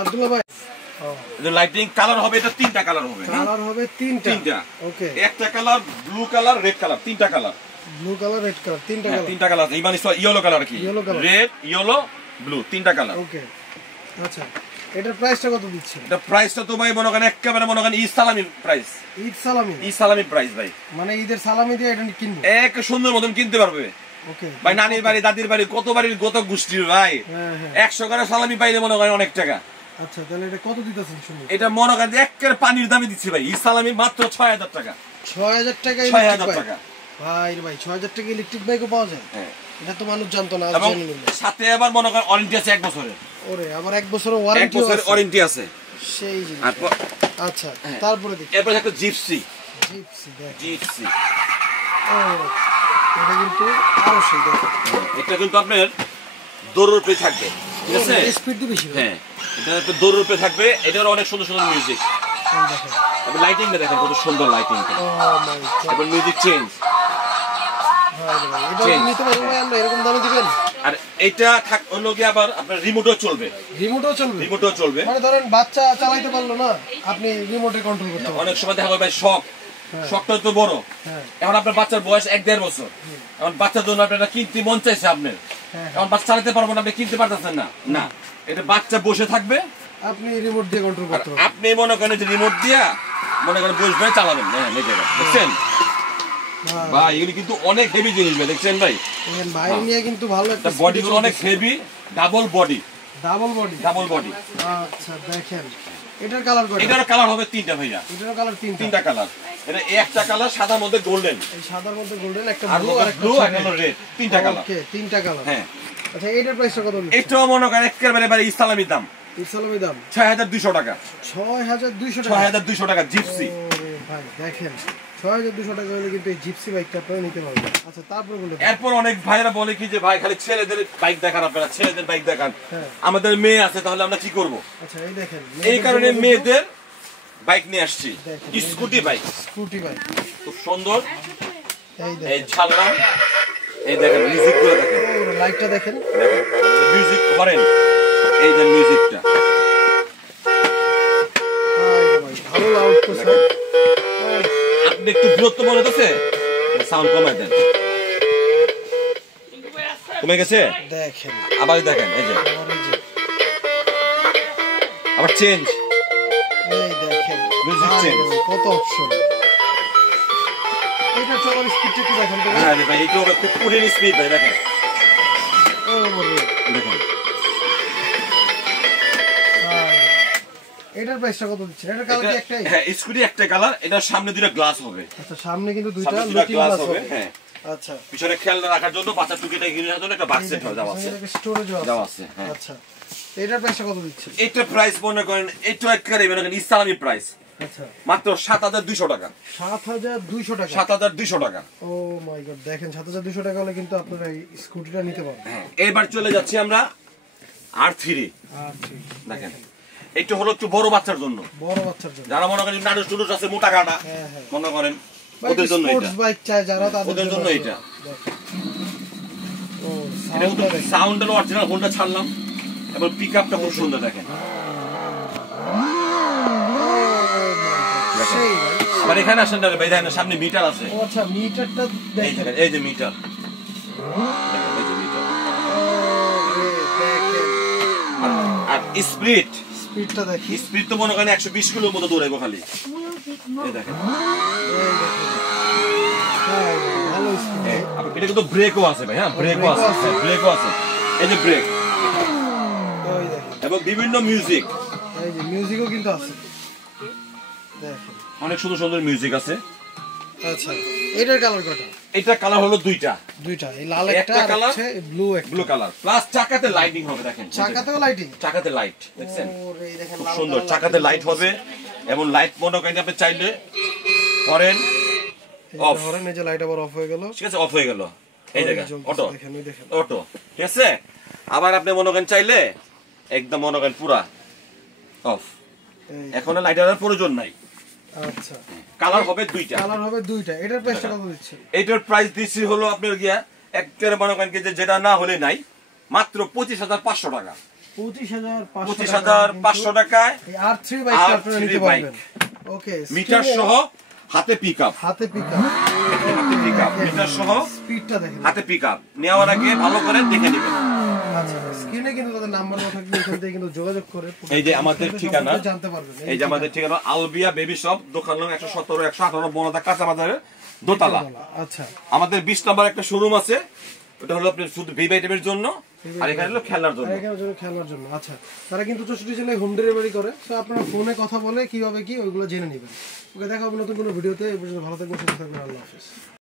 আব্দুল্লাহ ভাই lighting colour হবে, এটা তিনটা কালার হবে। কালার হবে তিনটা। ওকে, একটা colour, blue colour, red colour, তিনটা colour. Blue colour, red colour, তিনটা কালার। ইমানি ইয়েলো কালার কি, রেড, ইয়েলো, ব্লু, তিনটা কালার। ওকে, আচ্ছা এটার প্রাইসটা কত দিচ্ছেন? এটা প্রাইসটা তো ভাই মনে করেন একেবারে মনে করেন ঈদ সালামি প্রাইস। ঈদ সালামি প্রাইস ভাই, মানে ঈদের সালামি দিয়ে এটা কিনবো, এক সুন্দর মতন কিনতে পারবে। ওকে ভাই নানির বাড়ি, দাদির বাড়ি, কত বাড়ির কত গোষ্ঠীর ভাই, 100 করে সালামি পাইলে মনে করেন অনেক টাকা। আচ্ছা তাহলে এটা কত দিতেছেন শুনুন? এটা মনে করেন একেবারে পানির দামে দিচ্ছি ভাই, ঈদ সালামি মাত্র 6000 টাকা। 6000 টাকা? 6000 টাকা ভাই রে ভাই, 6000 টাকা ইলেকট্রিক বাইকও পাওয়া যায়? হ্যাঁ, এটা তো মানুষ জানতো না, আজ জেনে নিল। সাথে আবার মনে করেন ওয়ারেন্টি আছে 1 বছরের। ওরে, আবার 1 বছরের ওয়ারেন্টি আছে। সেই জিনিস। আচ্ছা তারপরে দেখি, এরপর একটা জিপসি। ও এটা কিন্তু আরো সেই দেখো, এটা কিন্তু আপনার দৌড়ের উপরে থাকবে, ঠিক আছে? স্পিড দি বেশি। হ্যাঁ, এটা একটু দৌড়ের উপরে থাকবে। এটার অনেক সুন্দর সুন্দর মিউজিক। দেখেন আপনি লাইটিংটা দেখেন কত সুন্দর লাইটিং। ও মাই গড, এবার মিউজিক চেঞ্জ। ভাই এটা নিতে পারবো ভাই আমরা, এরকম দামে দিবেন? আর এটা হলো কি আবার আপনার রিমোটও চলবে। রিমোটও চলবে মানে ধরেন বাচ্চা চালাইতে পারলো না, আপনি রিমোটে কন্ট্রোল করতে পারবেন। অনেক সময় দেখা যায় ভাই শখটা তো বড়। এখন আপনার বাচ্চার বয়স 1-1.5 বছর, এখন বাচ্চার জন্য আপনার কিনতে মন চাইছে আপনার, এখন বাচ্চা চালাতে পারবো না, আপনি কিনতে পারতেছেন না। না, এটা বাচ্চা বসে থাকবে, আপনি রিমোট দিয়ে কন্ট্রোল করতে পারবেন। আপনি মনে করেন যে রিমোট দিয়া মনে করেন বসবে, চালাবেন। হ্যাঁ দেখছেন ভাই, এগুলি কিন্তু অনেক হেভি জিনিস ভাই, দেখছেন ভাই? বাইরে নিয়ে কিন্তু ভালো একটা বডিগুলো অনেক হেভি, ডাবল বডি। আচ্ছা দেখেন এটার কালার কয়টা? এটার কালার হবে 3টা ভাইয়া। এটার কালার 3টা কালার। এটা একটা কালার সাদার মধ্যে গোল্ডেন, এই সাদার মধ্যে গোল্ডেন, একটা ব্লু আর একটা রেড, 3টা কালার। ওকে, 3টা কালার। হ্যাঁ, আচ্ছা এটার প্রাইসটা কত? এটাও মনে করেন একেবারে ইসলামী দাম। 6200 টাকা। 6200 টাকা জিপসি। ভাই দেখেন 6200 টাকা হলে কিন্তু এই জিপসি বাইকটা আপনারা নিতে পারবেন। আচ্ছা তারপর বলে, এরপর অনেক ভাইরা বলে কি যে ভাই খালি ছেলেদের বাইক দেখান, আপনারা ছেলেদের বাইক দেখান। আমাদের মেয়ে আছে, তাহলে আমরা কি করব? আচ্ছা এই দেখেন, এই কারণে মেয়েদের বাইক নিয়ে আসছি, স্কুটি বাইক। খুব সুন্দর। এই ছাড়লাম, এই দেখেন মিউজিকগুলো দেখেন, লাইটটা দেখেন, মিউজিক করেন, এই যে মিউজিকটা ভালো লাউড তো স্যার। আপনি একটু দূরত্ব মনে হচ্ছে, সাউন্ড কমাই দেন। কমে গেছে? দেখেন আবার দেখেন, এই যে আবার চেঞ্জ, এই দেখেন মিউজিক চেঞ্জ, কত অপশন। এটা চলার স্পিডটা একটু দেখেন তো। হ্যাঁ ভাই, এটা খুব পুরিন স্পিড ভাই, দেখেন। ও দেখেন এটার প্রাইসটা কত দিচ্ছেন? এটার কালার কি একটাই? হ্যাঁ, স্কুটি একটা কালার। এটার সামনে দুটো গ্লাস হবে। আচ্ছা সামনে কিন্তু দুইটা লুকিং গ্লাস হবে। হ্যাঁ, আচ্ছা পিছনে খেলনা রাখার জন্য, বাচ্চা টুকিটা গিয়ে রাখার জন্য একটা বাক্স সেট হয়ে যাওয়া আছে, এটা স্টোরেজও আছে। আচ্ছা এটার প্রাইসটা কত দিচ্ছেন? এটা প্রাইস মনে করেন এটা একেবারে মনে করেন ইসলামী প্রাইস। আচ্ছা মাত্র 7200 টাকা। 7200 টাকা? 7200 টাকা। ও মাই গড, দেখেন 7200 টাকা হলে কিন্তু আপনারা এই স্কুটিটা নিতে পারবেন। হ্যাঁ, এবার চলে যাচ্ছি আমরা R3। দেখেন এটা হলো একটু বড় বাচ্চার জন্য, যারা মনে করেন নাটুস টুটুস আছে, মোটা কাটা মনে করেন, ওদের জন্য এটা। স্পোর্টস বাইক চায় যারা, ওদের জন্য এটা। এটা কিন্তু সাউন্ড হলো অরিজিনাল, হোন্ডা ছাড়লাম, এবং পিকআপটা খুব সুন্দর দেখেন। আবার এখানে আসেন না ভাই, দেখেন সামনে মিটার আছে। ও আচ্ছা, মিটারটা দেখেন, এই যে মিটার, এই যে মিটার। আর স্পিডটা দেখি, স্পিড তো মনে করেন 120 কিলোর মতো দৌড়াইবো খালি। এই দেখেন, ভালো স্পিড। এটা কিন্তু ব্রেকও আছে ভাই। হ্যাঁ, ব্রেকও আছে। এই যে ব্রেক, এবং বিভিন্ন মিউজিক, এই যে মিউজিকও কিন্তু আছে, দেখেন অনেক সুন্দর সুন্দর মিউজিক আছে। আচ্ছা এটার কালার কয়টা? এটা কালার হলো দুইটা, এই লাল একটা আর হচ্ছে ব্লু কালার। প্লাস চাকাতে লাইটিং হবে, দেখেন চাকাতেও লাইটিং, চাকাতে লাইট দেখছেন, ওরে দেখেন খুব সুন্দর চাকাতে লাইট হবে। এবং লাইট মনে করেন আপনি চাইলে হরেন অফ, হরেন এই যে লাইট আবার অফ হয়ে গেল, ঠিক আছে, অফ হয়ে গেল। এই জায়গা অটো, অটো, ঠিক আছে। আবার আপনি মনে করেন চাইলে একদম মনে করেন পুরা অফ, এখন লাইটের প্রয়োজন নাই। আচ্ছা কালার হবে দুইটা, এটার প্রাইসটা কত দিচ্ছেন? এটার প্রাইস দিচ্ছি হলো আপনার গিয়া একটা মনে করেন যে যেটা না হলে নাই, মাত্র 25500 টাকা। 25,500 টাকায় এই R3 বাইকটা আপনারা নিতে পারবেন। ওকে, মিটার সহ হাতে পিকআপ, মিটার সহ স্পিডটা দেখেন, হাতে পিকআপ নেওয়ার আগে ভালো করে দেখে নেবেন। আচ্ছা, স্ক্রিনে কিন্তু তাদের নাম্বার থাকবে, এখান থেকে কিন্তু যোগাযোগ করে এই যে আমাদের ঠিকানা জানতে পারবেন। এই যে আমাদের ঠিকানা আলবিয়া বেবি শপ, দোকান নং 117 118 বনদা কাঁচা বাজারের দোতলা। আচ্ছা, আমাদের 20 নম্বর একটা শোরুম আছে, ওটা হলো আপনার শুধু ভিভ আইটেমের জন্য, আর এখানে হলো খেলার জন্য। আচ্ছা, তারা কিন্তু 64 জেলায় হোম ডেলিভারি করে। তো আপনারা ফোনে কথা বলে কিভাবে কি ওইগুলো জেনে নেবেন। ওকে, দেখা হবে নতুন কোনো ভিডিওতে। এই পর্যন্ত ভালো থাকবেন, সুস্থ থাকবেন, আল্লাহ হাফেজ।